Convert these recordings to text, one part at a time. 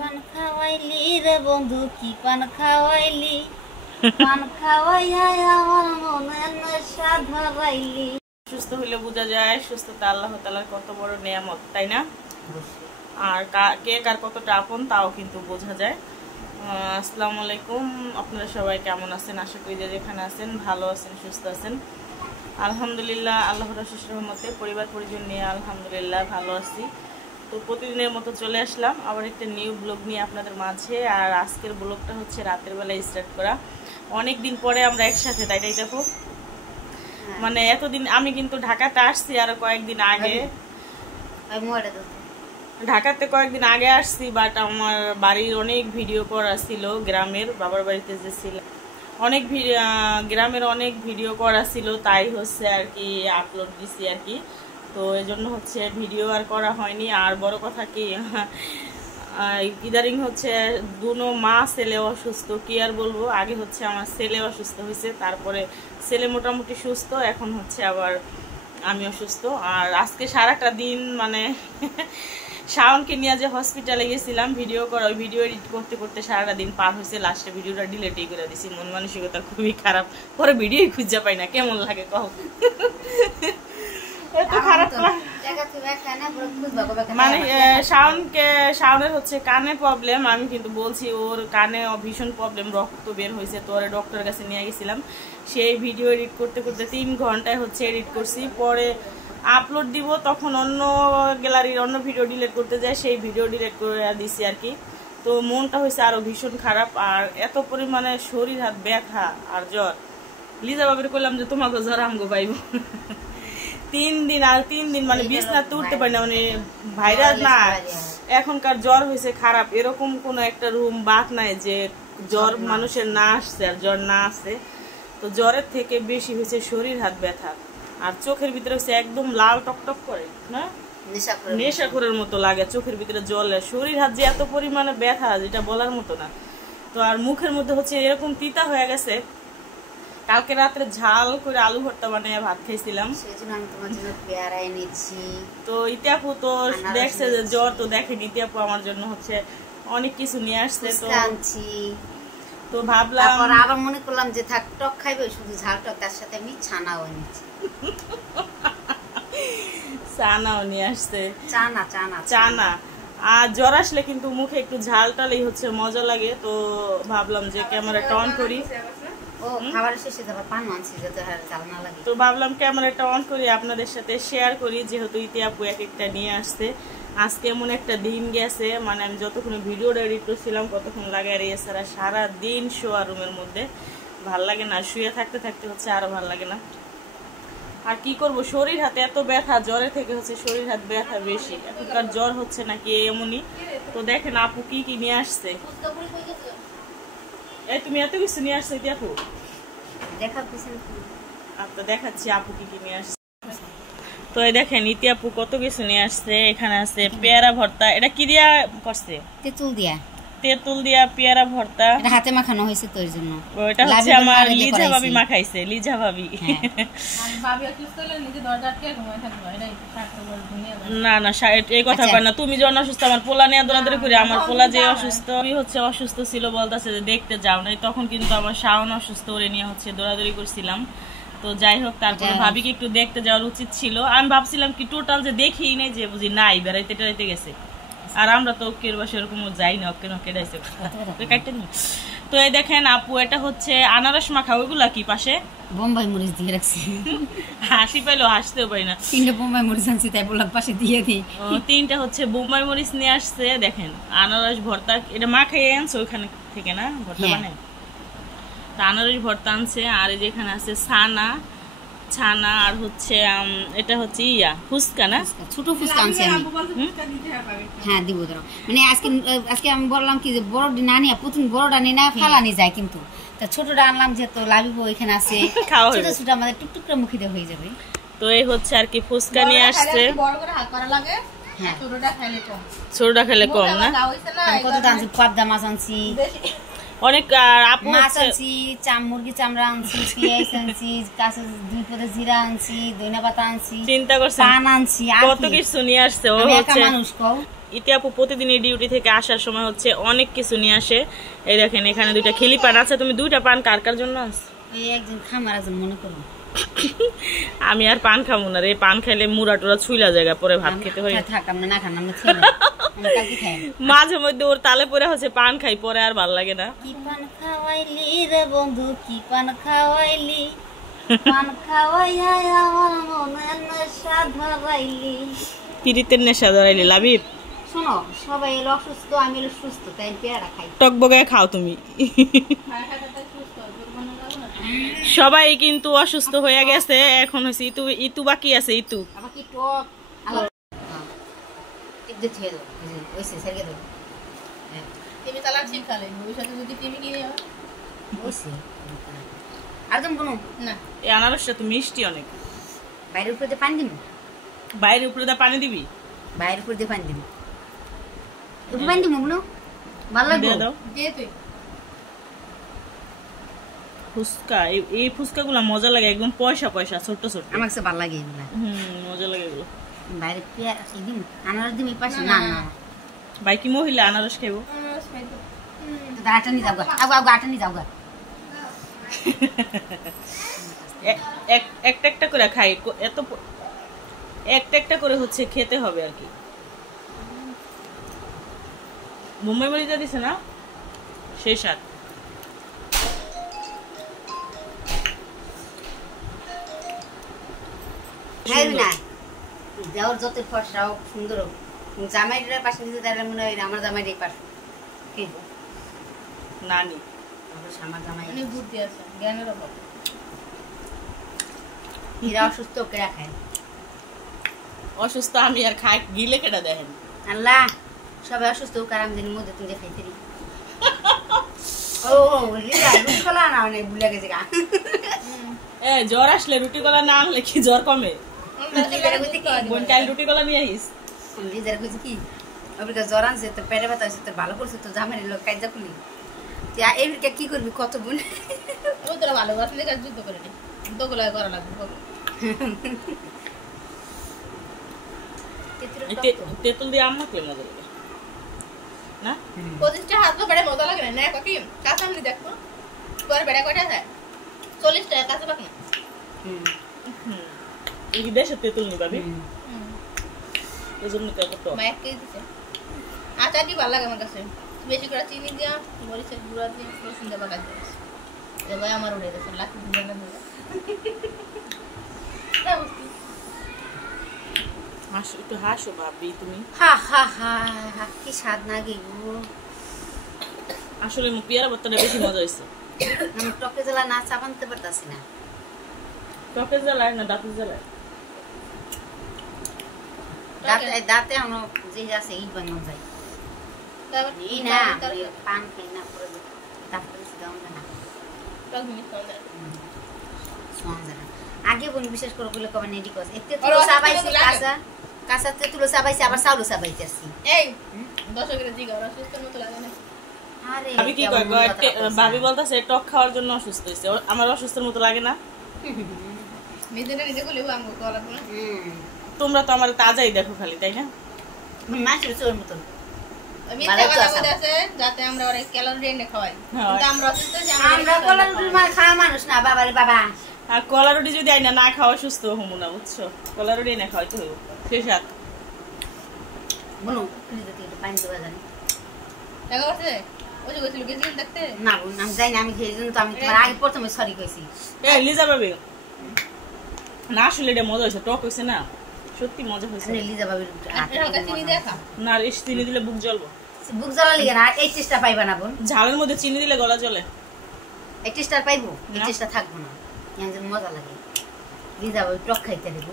পান খাওয়াইলি রে বন্ধু কি পান খাওয়াইলি পান খাওয়াইয়া আমার মনের নেশা ধরাইলি। সুস্থ হইলে বোঝা যায় সুস্থতা আল্লাহ তাআলার কত বড় নিয়ামত, তাই না? আর কে কার কতটা আপন তাও কিন্তু বোঝা যায়। আসসালামু আলাইকুম, আপনারা সবাই কেমন আছেন? আশা করি যে যেখানে আছেন ভালো আছেন, সুস্থ আছেন। আলহামদুলিল্লাহ, আল্লাহর অশেষ রহমতে পরিবার পরিজন নিয়ে আলহামদুলিল্লাহ ভালো আছি। তো প্রতিদিনের মতো চলে আসলাম আবার একটা নিউ ব্লগ নিয়ে আপনাদের মাঝে। আর আজকের ব্লগটা হচ্ছে রাতের বেলায় স্টার্ট করা। অনেক দিন পরে আমরা একসাথে, তাই দেখো, মানে এতদিন আমি কিন্তু ঢাকাতে আসছি আরো কয়েকদিন আগে, ঢাকাতে কয়েকদিন আগে আসছি, বাট আমার বাড়ির অনেক ভিডিও করা ছিল, গ্রামের বাবার বাড়িতে যে ছিল অনেক গ্রামের অনেক ভিডিও করা ছিল, তাই হচ্ছে আর কি আপলোড দিছি আর কি। তো এই জন্য হচ্ছে ভিডিও আর করা হয়নি। আর বড় কথা কি ইদারিং হচ্ছে দুনো মা ছেলে অসুস্থ, কি আর বলবো। আগে হচ্ছে আমার ছেলে অসুস্থ হয়েছে, তারপরে ছেলে মোটামুটি সুস্থ, এখন হচ্ছে আবার আমি অসুস্থ। আর আজকে সারাটা দিন মানে শাওনকে নিয়ে যে হসপিটালে গেছিলাম ভিডিও করা, ওই ভিডিও এডিট করতে করতে সারাটা দিন পার হয়েছে। লাস্টে ভিডিওটা ডিলেটই করে দিছি, মন মানসিকতা খুবই খারাপ, পরে ভিডিওই খুঁজে পাই না। কেমন লাগে কহ? মানে শাওনের হচ্ছে কানে প্রবলেম, আমি কিন্তু বলছি ওর কানে ভীষণ প্রবলেম, রক্ত বের হয়েছে। তো ওর ডক্টরের কাছে নিয়ে গেছিলাম, সেই ভিডিও এডিট করতে করতে 3 ঘন্টায় হচ্ছে এডিট করছি। পরে আপলোড দিব, তখন অন্য গ্যালারির অন্য ভিডিও ডিলিট করতে যায়, সেই ভিডিও ডিলিট করে দিছি আর কি। তো মনটা হয়েছে আরো ভীষণ খারাপ। আর এত পরিমাণে শরীর হাত ব্যথা আর জ্বর, লিজা বাবের কইলাম যে তোমাকে জ্বর আমগো পাইব। 3 দিন মানে বিছনাতে উঠতে পারি না, মানে ভাইরাস না, এখনকার জ্বর হয়েছে খারাপ। এরকম কোন একটা রুম বাদ নাই যে জ্বর মানুষের না আসছে আর জ্বর না আসছে। তো জ্বরের থেকে বেশি হয়েছে শরীর হাত ব্যথা, আর চোখের ভিতরে হচ্ছে একদম লাল টকটক করে না, নেশাখোরের মতো লাগে, চোখের ভিতরে জলে। শরীর হাত যে এত পরিমাণে ব্যথা যেটা বলার মতো না। তো আর মুখের মধ্যে হচ্ছে এরকম তিতা হয়ে গেছে। কালকে রাত্রে ঝাল করে আলু ভর্তা বানিয়ে ভাত খাইছিলাম, তো ইতিয়াপু তো দেখছে যে জ্বর, তো দেখেনি, ইতিয়াপু আমার জন্য হচ্ছে অনেক কিছু নিয়ে আসছে। তো ভাবলাম আবার মনে করলাম যে থাক টক খাইবে, শুধু ঝাল টক, তার সাথে আমি ছানাও এনেছি। চানাও নিয়ে আসছে, চানা। আর জ্বর আসলে কিন্তু মুখে একটু ঝাল টালেই হচ্ছে মজা লাগে। তো ভাবলাম যে ক্যামেরাটা অন করি, তো ভাবলাম ক্যামেরাটা অন করি আপনাদের সাথে শেয়ার করি, যেহেতু ইতিয়াপু এক একটা নিয়ে আসছে। আজকে এমন একটা দিন গেছে, মানে আমি যতক্ষণ ভিডিওটা এডিট করছিলাম কতক্ষণ লাগে, আর এছাড়া সারা দিন শোয়া রুমের মধ্যে ভাল লাগে না, শুয়ে থাকতে থাকতে হচ্ছে আরো ভাল লাগে না। আর কি করব, শরীর হাতে এত ব্যথা, জ্বরের থেকে হচ্ছে শরীর হাত ব্যথা বেশি। এখনকার জ্বর হচ্ছে নাকি এমনই। তো দেখেন আপু কি কি নিয়ে আসছে। এই তুমি এত কিছু নিয়ে আসছো ইতিয়াপু? আচ্ছা দেখাচ্ছি আপু কি কি নিয়ে আসছে। তো এই দেখেন ইতিয়াপু কত কিছু নিয়ে আসছে। এখানে আছে পেয়ারা ভর্তা, এটা কি দিয়া করছে? তেঁতুল দিয়া পেয়ারা ভর্তা, এটা হাতে মাখানো হয়েছে তো এর জন্য। ওটা হচ্ছে আমার লিজা ভাবি মাখাইছে, লিজা ভাবি। না না এই কথা কয় না, তুমি যখন অসুস্থ আমার পোলা নিয়ে দৌড়াদৌড়ি করি, আমার পোলা যে অসুস্থ, আমি হচ্ছে অসুস্থ ছিল, বলতেছে যে দেখতে যাও নাই, তখন কিন্তু আমার শাওন অসুস্থ, ওরে নিয়ে হচ্ছে দৌড়াদৌড়ি করছিলাম। তো যাই হোক, তারপরে ভাবিকে একটু দেখতে যাওয়ার উচিত ছিল। আমি ভাবছিলাম কি টোটাল যে দেখিই নাই, যে বুঝি নাই বেড়াইতে টেড়াইতে গেছে। আর আমরা তো ওকের বাসে এরকম যাই না, ওকে কেটাইছে। তো এই দেখেন আপু, এটা হচ্ছে আনারস মাখা। ওইগুলা কি পাশে বোম্বাই মরিচ দিয়ে রাখছি, হাসি পাইলো, হাসতেও পাই না। 3টা বোম্বাই মরিচ আনছি, তাই বললাম পাশে দিয়ে দিই। 3টা হচ্ছে বোম্বাই মরিচ নিয়ে আসছে। দেখেন আনারস ভর্তা, এটা মাখাই আনছে ওইখানে থেকে না, ভর্তা বানায়। তো আনারস ভর্তা আনছে। আর এই যেখানে আছে ছানা, আর হচ্ছে এটা হচ্ছে ফুচকা না, ছোট ফুচকা আনছি আমি। হ্যাঁ দিব ধরো, মানে আজকে আমি বললাম কি যে বড় না নিয়ে, প্রথম বড়টা নিয়ে না ফালানি যায়, কিন্তু তা ছোটটা আনলাম যেহেতু লাভিব এখানে আছে, ছোট ছোট আমাদের টুকটুক করে মুখিতে হয়ে যাবে। তো এই হচ্ছে আর কি ফুচকা নিয়ে আসছে। ছোটটা খেলে কম না, কত আনছি, পাবদা মাছ আনছি অনেক, আপু মাছ আনছি, মুরগি চামড়া আনছি, পেঁয়াজ আনছি, কাঁচা 2 পদে জিরা আনছি, ধনিয়া পাতা আনছি, চিন্তা করছেন পান আনছি, কত কিছু নিয়ে আসছে। ও হচ্ছে ইতি আপু প্রতিদিনই ডিউটি থেকে আসার সময় হচ্ছে অনেক কিছু নিয়ে আসে। এই দেখেন এখানে 2টা খিলি পান আছে। তুমি 2টা পান কার কার জন্য আছে? একজন খামার একজন মনে করো। আমি আর পান খাবো না রে, পান খাইলে মুড়া টুরা ছুইলা জায়গা পরে ভাত খেতে হয়। মাঝে মধ্যে ওর তালে পরে হচ্ছে পান খাই, পরে আর ভাল লাগে না। কি পান খাওয়াইলি রে বন্ধু, কি পান খাওয়াইলি, পান খাওয়াইয়া আমার মনের নেশা ধরাইলি। পিরিতের নেশা ধরাইলি লাবিব। শোনো, সবাই এলো অসুস্থ, আমি এলো সুস্থ, তাই পেয়ারা খাই। টকবগায় খাও তুমি। সবাই কিন্তু অসুস্থ হয়ে গেছে, এখন হচ্ছে ইতু বাকি আছে। ইতু আবার কি টক টিপ দিয়ে দাও, ওইসে সারিয়ে দাও। তুমি তালাক সিম খালে ভবিষ্যতে যদি তুমি কিনে ওইসে আর তুমি কোনো না। এই আনারসটা তো মিষ্টি অনেক। বাইরের উপরে দিয়ে পানি দিবি? বাইরের উপরে দিয়ে পানি দিবি? বাইরের উপরে দিয়ে পানি দিবি। উপরে পানি দিবি বলো, ভালো লাগবে। দাও দিয়ে তুই ফুচকা, এই ফুচকাগুলো মজা লাগে, একদম পয়সা পয়সা ছোট ছোট। আমার কাছে ভালো লাগে এগুলো। মজা লাগে এগুলো। বাইরে পেয়ারা দিন, আনারস দিবি পাশে? না না ভাই কি মহিলা আনারস খাইবো? আটা নিয়ে যাও গা, আটা নিয়ে যাও গা। একটা একটা করে খাই, এত একটা একটা করে হচ্ছে খেতে হবে আর কি। মুম্বাই বাড়িতে দিছে না সেই স্বাদ। যাওয়ার যত ফর্সা হোক সুন্দর হোক, জামাইটার পাশে দিতে তাহলে মনে হয় আমার জামাইটাই পাশে কি নানি আমার জামাই বুদ্ধি আছে, জ্ঞানের অভাব। এরা অসুস্থ কেরা খায়? অসুস্থ আমি আর খাই, গিলে কেটা দেখেন। আল্লাহ সবাই অসুস্থ হোক আর আমি জানি মধ্যে তুমি খাইতে দিই। ও রুটি কলা না অনেক ভুলে গেছে গা। জ্বর আসলে রুটি কলা না আনলে কি জ্বর কমে? রুটি কলা নিয়ে আসিস। কি জ্বর আনছে তো পেটে ব্যথা হয়েছে, তো ভালো করছে তো জামাই লোক কাজা খুলি। এবিকা কি করবি কত বোন? তোরা ভালো করলে কাজ যুদ্ধ করে নি, দোগুলো করা লাগবে। তেঁতুল দিয়ে আম্মা খেলে মজা লাগে না? 25টা হাত বেড়ে মজা লাগে না কাকি। কাঁচা আমলি দেখো তোর বেড়া কয়টা আছে? 40 টাকা কাঁচা পাক না। এই দেশে তেঁতুল নি পাবি, এজন্য তো কত মাইক কে দিছে। আচার কি ভালো লাগে আমার কাছে, বেশি করে চিনি দিয়া মরিচের গুঁড়া দিয়ে রসুন দিয়ে বাগাই দিই। এ ভাই আমার উড়ে গেছে লাখ দিন না দিলে। হাসো, একটু হাসো ভাবি তুমি। হা হা হা হা, কি স্বাদ না গে গো। আসলে পেয়ারা ভর্তাটা বেশি মজা হয়েছে। আমি টকে জ্বালা না চাপানতে পারতাছি না। টকে জ্বালায় না দাঁতের জ্বালায়? দাঁতে আমার যে আছে এই বানানো যায় এই না, পান খাই না পুরো দাঁতে দাম না। আগে বোন বিশেষ করে বলে কবে নেডি কস একটু তুলো সাবাইছি, কাঁচা কাঁচা তুলো সাবাইছি, আবার চাউল সাবাইতেছি। এই দর্শকের জিগা ওরা সুস্থর মতো লাগে না। আরে ভাবি কি কয়, ভাবি বলতাছে টক খাওয়ার জন্য অসুস্থ হইছে, আমার অসুস্থের মতো লাগে না। নিজে না নিজে কইলেও আমগো করা লাগবে না। তোমরা তো আমার তাজাই দেখো খালি, তাই না? মাছের চোর মতন আমি এটা কথা আছে যাতে আমরা অনেক ক্যালোরি এনে খাওয়াই, কিন্তু আমরা অসুস্থ যে আমরা কলার রুটি খাওয়া মানুষ না। বাবারে বাবা, আর কলা রুটি যদি আইনা না খাওয়া সুস্থ হমু না, বুঝছো? কলা রুটি না খাওয়াইতে হইব সেই সাথ। বলো ফ্রিজে থেকে পানি দেওয়া জানি টাকা আছে ওই যে কইছিল গেছিলেন দেখতে না বোন, আমি যাই না। আমি খেয়ে তো আমি তোমার আগে প্রথমে সরি কইছি। এই লিজা ভাবি না, আসলে এটা মজা হয়েছে, টক হয়েছে না, সত্যি মজা হয়েছে। লিজা ভাবির হালকা চিনি দেখা না, আর চিনি দিলে বুক জ্বলবো। বুক জ্বলা লিগে না, এই চেষ্টা পাইবা না বোন। ঝালের মধ্যে চিনি দিলে গলা জ্বলে। এই চেষ্টা পাইবো, এই চেষ্টা থাকবো না। যেন মজা লাগে লিজা ভাবি টক খাইতে দেবো।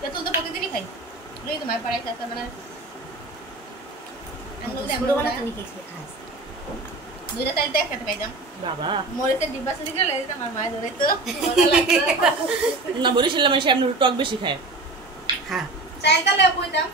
তেঁতুল তো প্রতিদিনই খাই, লই তো মায়ের পাড়ায় চাচা বানায়। তুমি কি খাস? দুইটা তাই দেখ খেতে পাইতাম বাবা, মরিচের ডিব্বা চুরি করে লইতাম, আমার মায়ের ধরে তো মজা লাগতো না। বরিশালের মানুষ এমনি টক বেশি খায়। হ্যাঁ চাইতালে কইতাম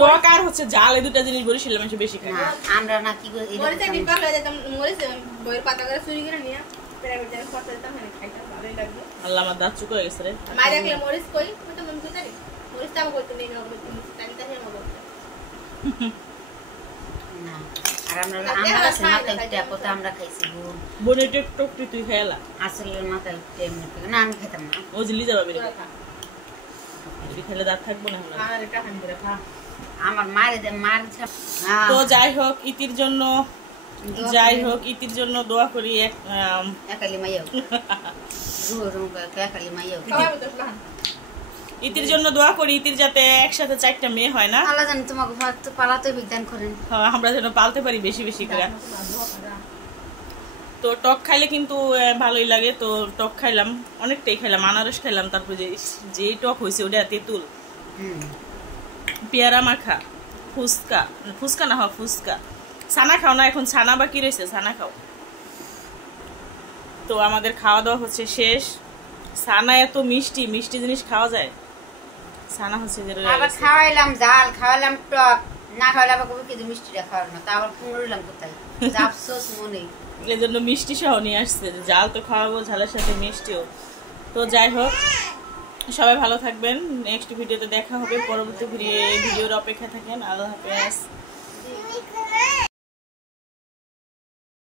টক আর হচ্ছে ঝাল, এই দুটা জিনিস বরিশালের মানুষ বেশি খায়। আমরা না কি করি, মরিচের ডিব্বা লই যেতাম, মরিচ বইয়ের পাতা করে চুরি করে নিয়ে প্রাইভেটে খরচ দিতাম, মানে খাইতাম, ভালোই লাগতো। আল্লাহ আমার দাঁত চুক হয়ে গেছে রে। মা দেখলে মরিচ কই তো মন কইতারি, মরিচ তো আমি কইতে নেই না, কইতে চাইতা হে মজা। না আর আমরা আছে মাথা উঠে কত আমরা খাইছি বনে টিকটক তুই খেলা আসলে মাথা উঠে না আমি খেতাম না ও জিলি যাবে বেরে খেলে দাঁত থাকবো না আর এটা খান করে খা আমার মার তো যাই হোক ইতির জন্য দোয়া করি একালি মাইয়াও একালি মাইয়াও ইতির জন্য দোয়া করি ইতির যাতে একসাথে 4টা মেয়ে হয় না আল্লাহ জানে তোমাকে পালাতে বিধান করেন আমরা যেন পালতে পারি বেশি বেশি করে তো টক খাইলে কিন্তু ভালোই লাগে তো টক খাইলাম অনেকটাই খাইলাম আনারস খাইলাম তারপর যে টক হয়েছে ওটা তেঁতুল পেয়ারা মাখা ফুচকা না ফুচকা ছানা খাও না এখন ছানা বাকি রয়েছে ছানা খাও তো আমাদের খাওয়া দাওয়া হচ্ছে শেষ ছানা এত মিষ্টি মিষ্টি জিনিস খাওয়া যায় ছানা হচ্ছে খাওয়াইলাম জাল খাওয়াইলাম টক না খাওয়াইলে আবার কবে কিন্তু মিষ্টিটা খাওয়ার না তা আবার পুনরিলাম কোথায় আফসোস মনে এই জন্য মিষ্টি সহ নিয়ে আসছে জাল তো খাওয়াবো ঝালের সাথে মিষ্টিও তো যাই হোক সবাই ভালো থাকবেন নেক্সট ভিডিওতে দেখা হবে পরবর্তী ভিডিওর অপেক্ষা থাকেন আল্লাহ হাফেজ